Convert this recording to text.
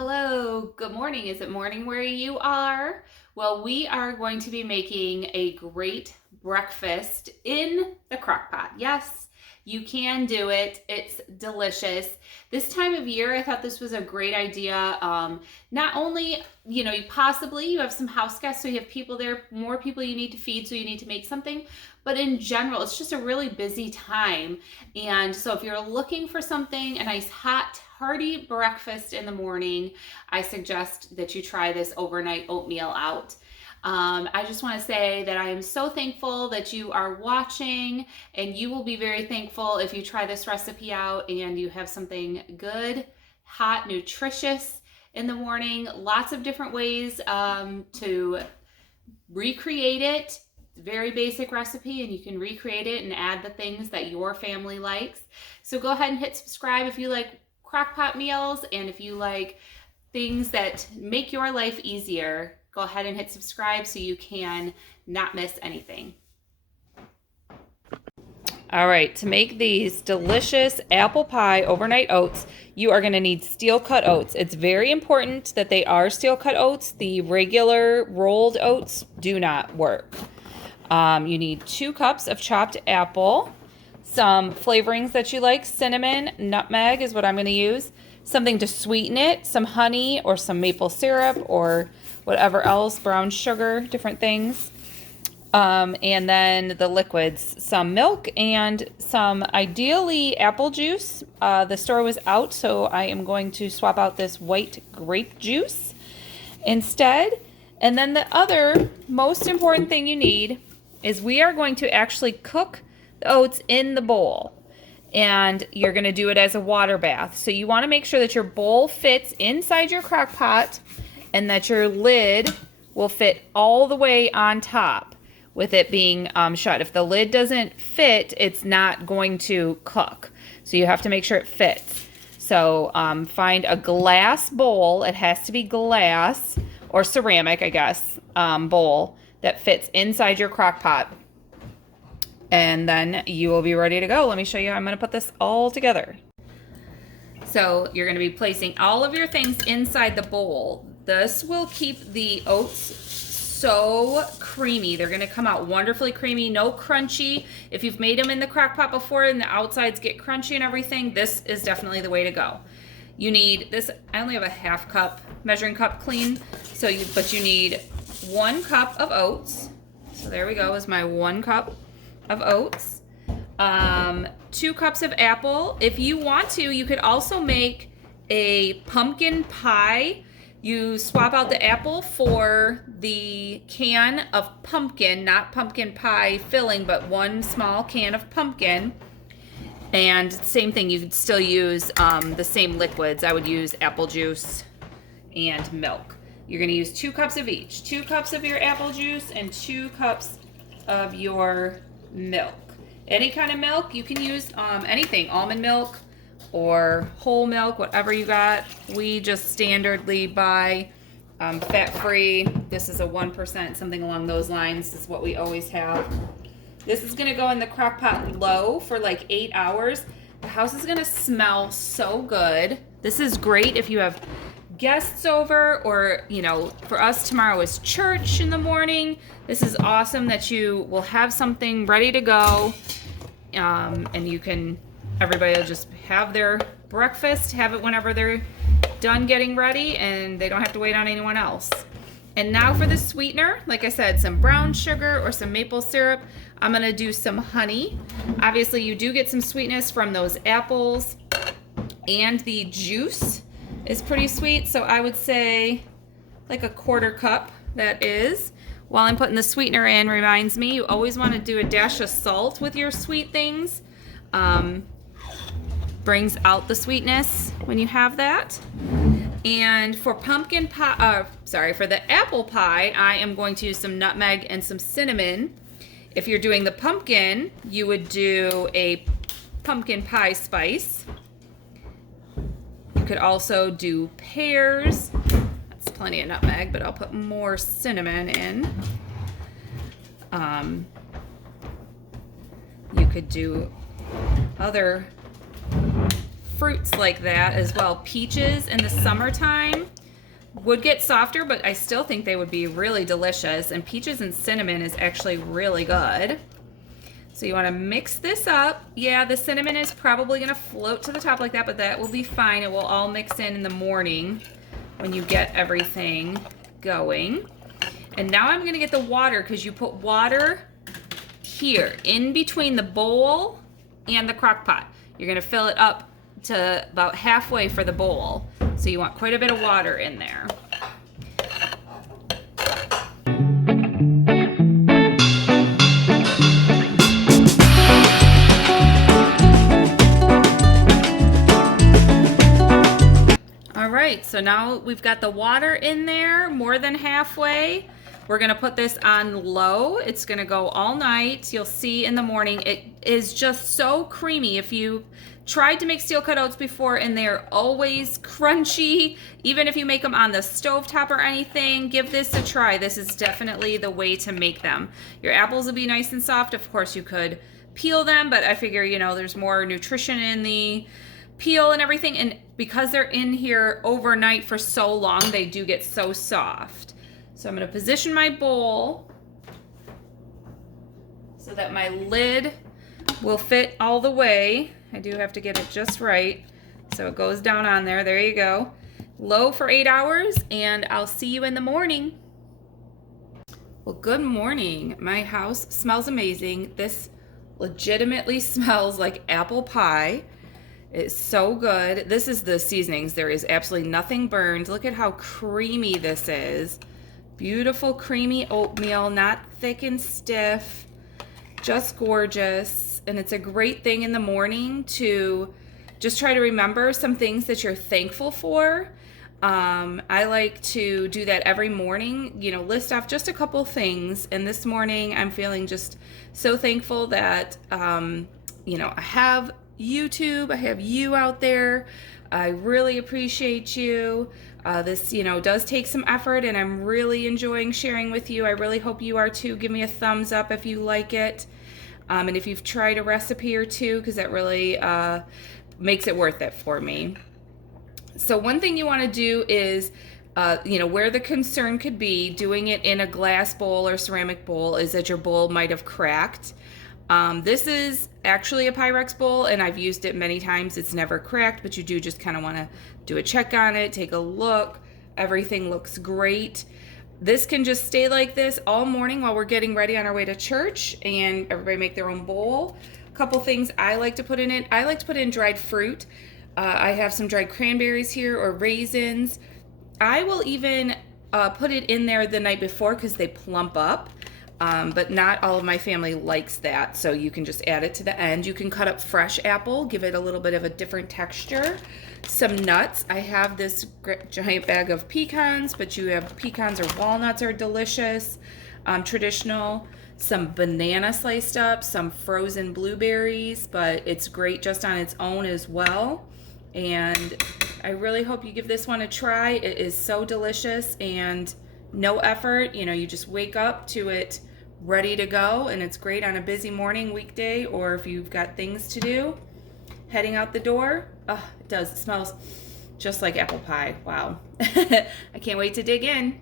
Hello, good morning. Is it morning where you are? Well, we are going to be making a great breakfast in the crock pot. Yes, you can do it. It's delicious. This time of year, I thought this was a great idea. Not only, possibly you have some house guests, so you have people there, more people you need to feed, so you need to make something. But in general, it's just a really busy time. And so if you're looking for something, a nice hot, hearty breakfast in the morning, I suggest that you try this overnight oatmeal out. I just want to say that I am so thankful that you are watching, and you will be very thankful if you try this recipe out and you have something good, hot, nutritious in the morning. Lots of different ways to recreate it. Very basic recipe, and you can recreate it and add the things that your family likes. So go ahead and hit subscribe if you like crockpot meals, and if you like things that make your life easier, go ahead and hit subscribe so you can not miss anything. All right, to make these delicious apple pie overnight oats, you are going to need steel cut oats. It's very important that they are steel cut oats. The regular rolled oats do not work. You need 2 cups of chopped apple, some flavorings that you like, cinnamon, nutmeg is what I'm going to use, something to sweeten it, some honey or some maple syrup or whatever else, brown sugar, different things. And then the liquids, some milk and some ideally apple juice. The store was out, so I am going to swap out this white grape juice instead. And then the other most important thing you need is we are going to actually cook the oats in the bowl, and you're going to do it as a water bath. So you want to make sure that your bowl fits inside your crock pot and that your lid will fit all the way on top with it being shut. If the lid doesn't fit, it's not going to cook. So you have to make sure it fits. So find a glass bowl. It has to be glass or ceramic, I guess, bowl that fits inside your crock pot. And then you will be ready to go. Let me show you how I'm going to put this all together. So you're going to be placing all of your things inside the bowl. This will keep the oats so creamy. They're going to come out wonderfully creamy, no crunchy. If you've made them in the crock pot before and the outsides get crunchy and everything, this is definitely the way to go. You need this. I only have a half cup measuring cup clean, but you need 1 cup of oats. So there we go, is my 1 cup of oats. 2 cups of apple. If you want to, you could also make a pumpkin pie. You swap out the apple for the can of pumpkin, not pumpkin pie filling, but 1 small can of pumpkin. And same thing, you could still use the same liquids. I would use apple juice and milk. You're going to use 2 cups of each. 2 cups of your apple juice and 2 cups of your milk. Any kind of milk. You can use anything, almond milk or whole milk, whatever you got. We just standardly buy fat-free. This is a 1%, something along those lines. This is what we always have. This is going to go in the crock pot low for like 8 hours. The house is going to smell so good. This is great if you have guests over, or for us tomorrow is church in the morning. This is awesome that you will have something ready to go, and everybody will just have their breakfast, have it whenever they're done getting ready, and they don't have to wait on anyone else. And now for the sweetener, like I said, some brown sugar or some maple syrup. I'm going to do some honey. Obviously you do get some sweetness from those apples, and the juice is pretty sweet, so I would say like a 1/4 cup, that is. While I'm putting the sweetener in, reminds me, you always want to do a dash of salt with your sweet things. Brings out the sweetness when you have that. And for pumpkin pie, for the apple pie, I am going to use some nutmeg and some cinnamon. If you're doing the pumpkin, you would do a pumpkin pie spice. You could also do pears. That's plenty of nutmeg, but I'll put more cinnamon in. You could do other fruits like that as well. Peaches in the summertime would get softer, but I still think they would be really delicious. And peaches and cinnamon is actually really good. So you want to mix this up. Yeah, the cinnamon is probably going to float to the top like that, but that will be fine. It will all mix in the morning when you get everything going. And now I'm going to get the water, because you put water here in between the bowl and the crock pot. You're going to fill it up to about halfway for the bowl. So you want quite a bit of water in there. All right, so now we've got the water in there more than halfway. We're gonna put this on low. It's gonna go all night. You'll see in the morning, it is just so creamy. If you tried to make steel cut oats before and they're always crunchy, even if you make them on the stovetop or anything, give this a try. This is definitely the way to make them. Your apples will be nice and soft. Of course, you could peel them, but I figure, you know, there's more nutrition in the peel and everything. And because they're in here overnight for so long, they do get so soft. So I'm going to position my bowl so that my lid will fit all the way. I do have to get it just right. So it goes down on there. There you go. Low for 8 hours, and I'll see you in the morning. Well, good morning. My house smells amazing. This legitimately smells like apple pie. It's so good. This is the seasonings. There is absolutely nothing burned. Look at how creamy this is. Beautiful creamy oatmeal, not thick and stiff, just gorgeous. And it's a great thing in the morning to just try to remember some things that you're thankful for. I like to do that every morning, you know, list off just a couple things. And this morning I'm feeling just so thankful that, you know, I have YouTube, I have you out there. I really appreciate you. This, you know, does take some effort, and I'm really enjoying sharing with you. I really hope you are too. Give me a thumbs up if you like it. And if you've tried a recipe or two, because that really makes it worth it for me. So one thing you want to do is, you know, where the concern could be doing it in a glass bowl or ceramic bowl is that your bowl might have cracked. This is actually a Pyrex bowl, and I've used it many times. It's never cracked, but you do just kind of want to do a check on it, take a look. Everything looks great. This can just stay like this all morning while we're getting ready on our way to church, and everybody make their own bowl. A couple things I like to put in it. I like to put in dried fruit. I have some dried cranberries here, or raisins. I will even put it in there the night before because they plump up. But not all of my family likes that, so you can just add it to the end. You can cut up fresh apple, give it a little bit of a different texture. Some nuts. I have this giant bag of pecans, but you have pecans or walnuts are delicious, traditional. Some banana sliced up, some frozen blueberries, but it's great just on its own as well. And I really hope you give this one a try. It is so delicious and no effort. You know, you just wake up to it ready to go, and it's great on a busy morning, weekday, or if you've got things to do heading out the door. Oh, it does. It smells just like apple pie. Wow. I can't wait to dig in.